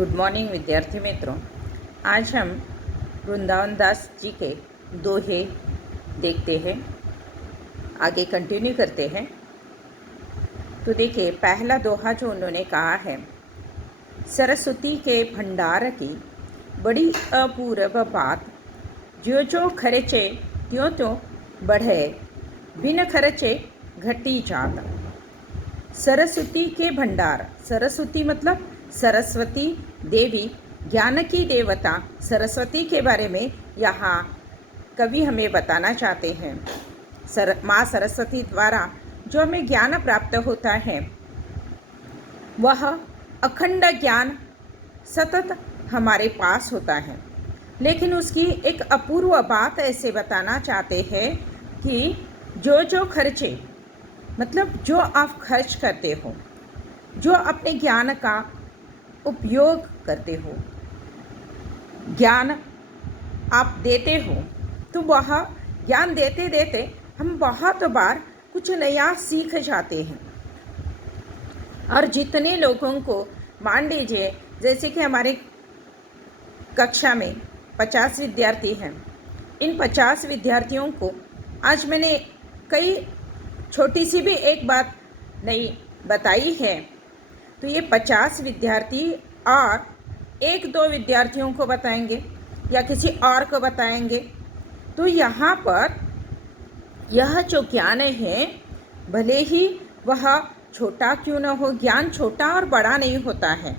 Good morning विद्यार्थी मित्रों। आज हम वृंदावन दास जी के दोहे देखते हैं, आगे कंटिन्यू करते हैं। तो देखिए, पहला दोहा जो उन्होंने कहा है, सरस्वती के भंडार की बड़ी अपूर्व बात, जो जो खर्चे त्यों त्यों बढ़े, बिन खर्चे घटी जात। सरस्वती के भंडार, सरस्वती मतलब सरस्वती देवी, ज्ञान की देवता सरस्वती के बारे में यहाँ कवि हमें बताना चाहते हैं। माँ सरस्वती द्वारा जो हमें ज्ञान प्राप्त होता है, वह अखंड ज्ञान सतत हमारे पास होता है। लेकिन उसकी एक अपूर्व बात ऐसे बताना चाहते हैं कि जो जो खर्चे मतलब जो आप खर्च करते हो, जो अपने ज्ञान का उपयोग करते हो, ज्ञान आप देते हो, तो वह ज्ञान देते देते हम बहुत बार कुछ नया सीख जाते हैं। और जितने लोगों को, मान लीजिए जैसे कि हमारे कक्षा में 50 विद्यार्थी हैं, इन 50 विद्यार्थियों को आज मैंने कई छोटी सी भी एक बात नहीं बताई है, तो ये 50 विद्यार्थी और एक दो विद्यार्थियों को बताएंगे या किसी और को बताएंगे, तो यहाँ पर यह जो ज्ञान है, भले ही वह छोटा क्यों न हो, ज्ञान छोटा और बड़ा नहीं होता है।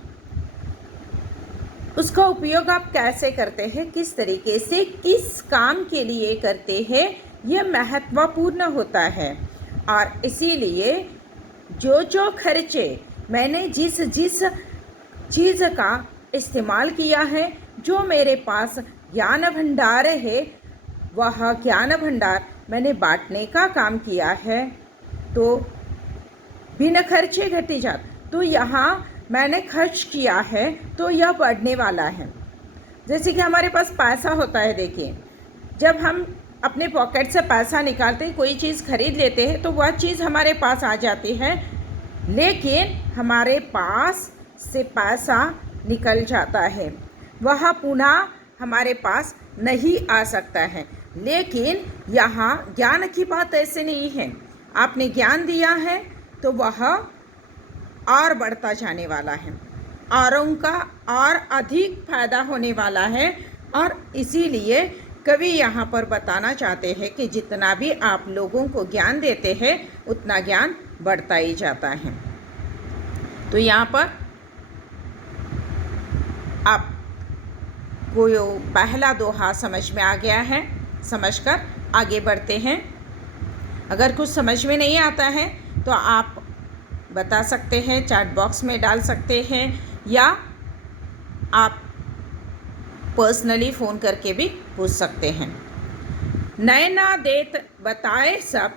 उसका उपयोग आप कैसे करते हैं, किस तरीके से, किस काम के लिए करते हैं, यह महत्वपूर्ण होता है। और इसीलिए जो जो खर्चे मैंने जिस जिस चीज़ का इस्तेमाल किया है, जो मेरे पास ज्ञान भंडार है, वह ज्ञान भंडार मैंने बांटने का काम किया है, तो बिना खर्चे घटी जात। तो यहाँ मैंने खर्च किया है तो यह बढ़ने वाला है। जैसे कि हमारे पास पैसा होता है, देखिए, जब हम अपने पॉकेट से पैसा निकालते हैं, कोई चीज़ खरीद लेते हैं, तो वह चीज़ हमारे पास आ जाती है, लेकिन हमारे पास से पैसा निकल जाता है, वह पुनः हमारे पास नहीं आ सकता है। लेकिन यहाँ ज्ञान की बात ऐसे नहीं है। आपने ज्ञान दिया है तो वह और बढ़ता जाने वाला है, औरों का और अधिक फायदा होने वाला है। और इसीलिए कवि यहाँ पर बताना चाहते हैं कि जितना भी आप लोगों को ज्ञान देते हैं, उतना ज्ञान बढ़ता ही जाता है। तो यहाँ पर आपको पहला दोहा समझ में आ गया है, समझकर आगे बढ़ते हैं। अगर कुछ समझ में नहीं आता है तो आप बता सकते हैं, चैट बॉक्स में डाल सकते हैं, या आप पर्सनली फ़ोन करके भी पूछ सकते हैं। नैना देत बताए सब,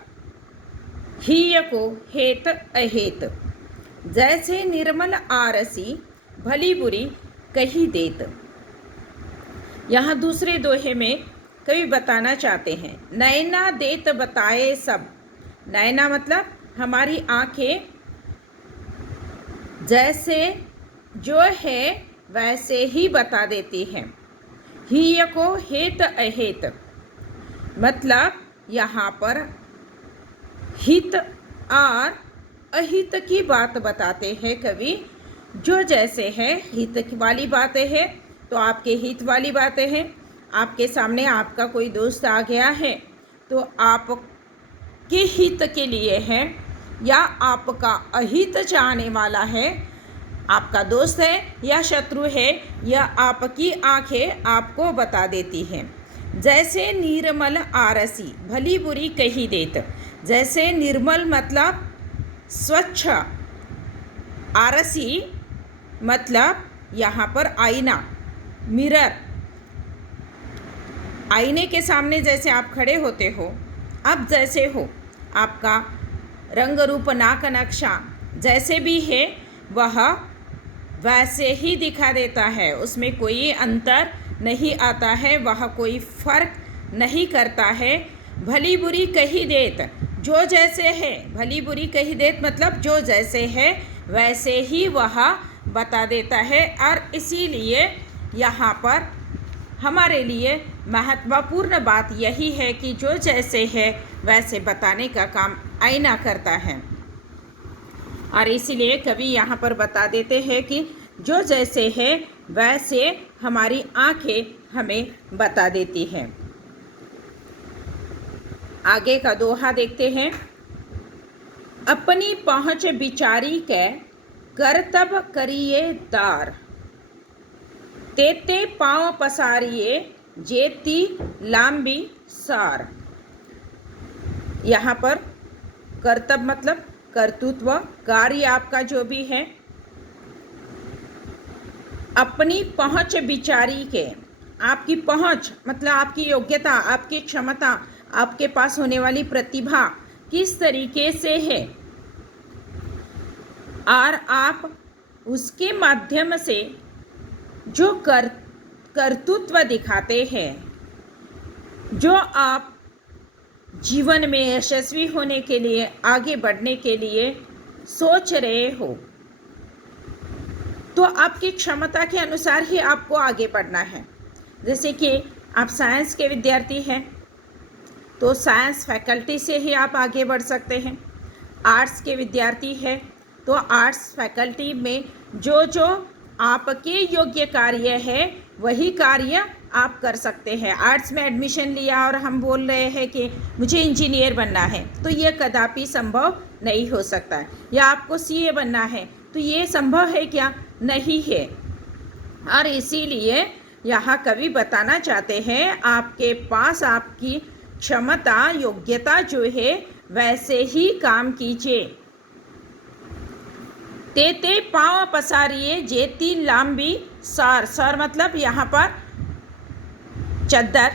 हीय को हेत अहेत, जैसे निर्मल आरसी भली बुरी कही देत। यहाँ दूसरे दोहे में कवि बताना चाहते हैं, नैना देत बताए सब। नैना मतलब हमारी आँखें, जैसे जो है वैसे ही बता देती हैं। हीय को हेत अहेत मतलब यहाँ पर हित और अहित की बात बताते हैं कवि। जो जैसे है हित वाली बातें हैं तो आपके हित वाली बातें हैं। आपके सामने आपका कोई दोस्त आ गया है तो आपके हित के लिए है, या आपका अहित चाहने वाला है, आपका दोस्त है या शत्रु है, यह आपकी आंखें आपको बता देती हैं। जैसे निर्मल आरसी भली बुरी कही देत। जैसे निर्मल मतलब स्वच्छ, आरसी मतलब यहाँ पर आईना, मिरर। आईने के सामने जैसे आप खड़े होते हो, अब जैसे हो, आपका रंग रूप नाक नक्शा जैसे भी है, वह वैसे ही दिखा देता है। उसमें कोई अंतर नहीं आता है, वह कोई फर्क नहीं करता है। भली बुरी कही देत, जो जैसे है, भली बुरी कही देत मतलब जो जैसे है वैसे ही वह बता देता है। और इसीलिए यहाँ पर हमारे लिए महत्वपूर्ण बात यही है कि जो जैसे है वैसे बताने का काम आईना करता है। और इसीलिए कवि यहाँ पर बता देते हैं कि जो जैसे है वैसे हमारी आंखें हमें बता देती हैं। आगे का दोहा देखते हैं। अपनी पहुँच बिचारी के करतब करिए दार, तेते पाँव पसारिए जेती लांबी सार। यहाँ पर कर्तव्य मतलब कर्तृत्व, कार्य आपका जो भी है। अपनी पहुँच बिचारी के, आपकी पहुँच मतलब आपकी योग्यता, आपकी क्षमता, आपके पास होने वाली प्रतिभा किस तरीके से है और आप उसके माध्यम से जो कर्तृत्व दिखाते हैं, जो आप जीवन में यशस्वी होने के लिए, आगे बढ़ने के लिए सोच रहे हो, तो आपकी क्षमता के अनुसार ही आपको आगे बढ़ना है। जैसे कि आप साइंस के विद्यार्थी हैं तो साइंस फैकल्टी से ही आप आगे बढ़ सकते हैं। आर्ट्स के विद्यार्थी हैं तो आर्ट्स फैकल्टी में जो जो आपके योग्य कार्य है वही कार्य आप कर सकते हैं। आर्ट्स में एडमिशन लिया और हम बोल रहे हैं कि मुझे इंजीनियर बनना है, तो ये कदापि संभव नहीं हो सकता है। या आपको सीए बनना है तो ये संभव है क्या? नहीं है। और इसीलिए यहाँ कवि बताना चाहते हैं आपके पास आपकी क्षमता, योग्यता जो है वैसे ही काम कीजिए। तेते पाँव पसारिए जेती लांबी सार। सार मतलब यहाँ पर चद्दर,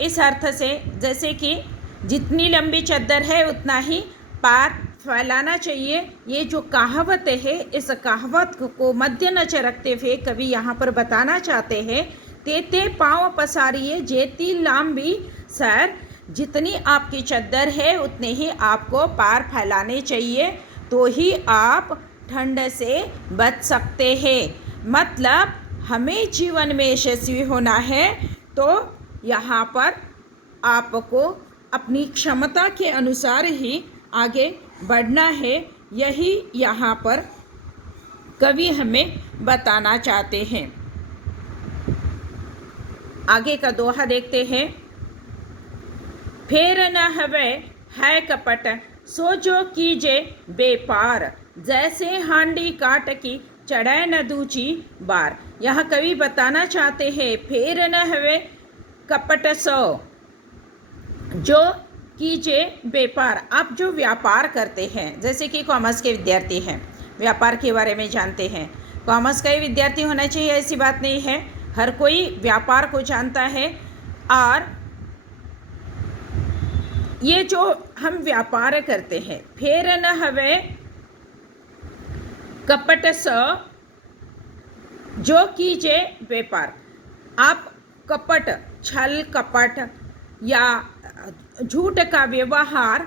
इस अर्थ से जैसे कि जितनी लंबी चद्दर है उतना ही पार फैलाना चाहिए। ये जो कहावत है, इस कहावत को मद्देनजर रखते हुए कवि यहाँ पर बताना चाहते हैं, तेते पाँव पसारिए जेती लांबी सर। जितनी आपकी चद्दर है उतने ही आपको पार फैलाने चाहिए, तो ही आप ठंड से बच सकते हैं। मतलब हमें जीवन में यशस्वी होना है तो यहाँ पर आपको अपनी क्षमता के अनुसार ही आगे बढ़ना है। यही यहाँ पर कवि हमें बताना चाहते हैं। आगे का दोहा देखते हैं। फेर न हवे है कपट सो जो कीजे बेपार, जैसे हांडी काट की चढ़े न दूची बार। यह कवि बताना चाहते हैं फेर न हवे कपट सो जो कीजे व्यापार। आप जो व्यापार करते हैं, जैसे कि कॉमर्स के विद्यार्थी हैं, व्यापार के बारे में जानते हैं। कॉमर्स का ही विद्यार्थी होना चाहिए ऐसी बात नहीं है, हर कोई व्यापार को जानता है। और ये जो हम व्यापार करते हैं, फेर न हवे कपट स जो कीजे व्यापार। आप कपट, छल कपट या झूठ का व्यवहार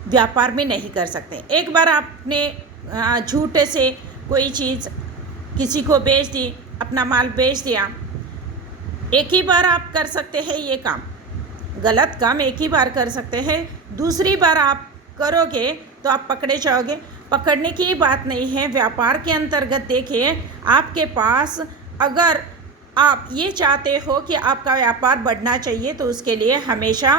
व्यापार में नहीं कर सकते। एक बार आपने झूठ से कोई चीज़ किसी को बेच दी, अपना माल बेच दिया, एक ही बार आप कर सकते हैं ये काम, गलत काम एक ही बार कर सकते हैं। दूसरी बार आप करोगे तो आप पकड़े जाओगे। पकड़ने की बात नहीं है, व्यापार के अंतर्गत देखिए, आपके पास अगर आप ये चाहते हो कि आपका व्यापार बढ़ना चाहिए तो उसके लिए हमेशा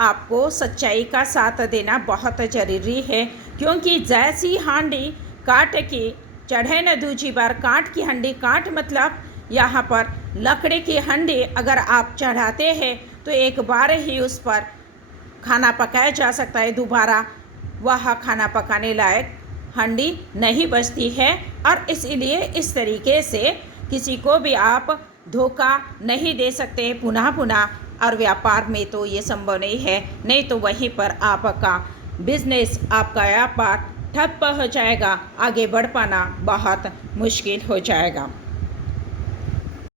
आपको सच्चाई का साथ देना बहुत ज़रूरी है। क्योंकि जैसी हांडी काट की चढ़े न दूजी बार। काट की हांडी, काट मतलब यहाँ पर लकड़ी की हांडी अगर आप चढ़ाते हैं तो एक बार ही उस पर खाना पकाया जा सकता है, दोबारा वह खाना पकाने लायक हांडी नहीं बचती है। और इसीलिए इस तरीके से किसी को भी आप धोखा नहीं दे सकते पुनः पुनः। और व्यापार में तो ये संभव नहीं है, नहीं तो वहीं पर आपका बिजनेस, आपका व्यापार ठप्प हो जाएगा, आगे बढ़ पाना बहुत मुश्किल हो जाएगा।